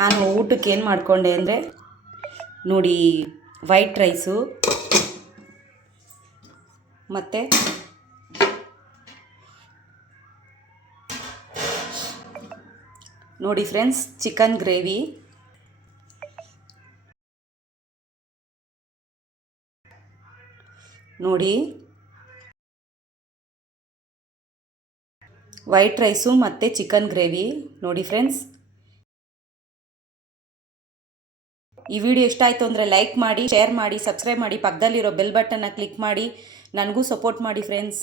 ನಾನು ಊಟಕ್ಕೆ ಏನು ಮಾಡಿಕೊಂಡೆ ಅಂದರೆ ನೋಡಿ, ವೈಟ್ ರೈಸು ಮತ್ತು ನೋಡಿ ಫ್ರೆಂಡ್ಸ್, ಚಿಕನ್ ಗ್ರೇವಿ, ನೋಡಿ ವೈಟ್ ರೈಸು ಮತ್ತು ಚಿಕನ್ ಗ್ರೇವಿ ನೋಡಿ ಫ್ರೆಂಡ್ಸ್. ಈ ವಿಡಿಯೋ ಇಷ್ಟ ಆಯಿತು ಅಂದರೆ ಲೈಕ್ ಮಾಡಿ, ಶೇರ್ ಮಾಡಿ, ಸಬ್ಸ್ಕ್ರೈಬ್ ಮಾಡಿ, ಪಕ್ಕದಲ್ಲಿರೋ ಬೆಲ್ ಬಟನ್ನ ಕ್ಲಿಕ್ ಮಾಡಿ, ನನಗೂ ಸಪೋರ್ಟ್ ಮಾಡಿ ಫ್ರೆಂಡ್ಸ್.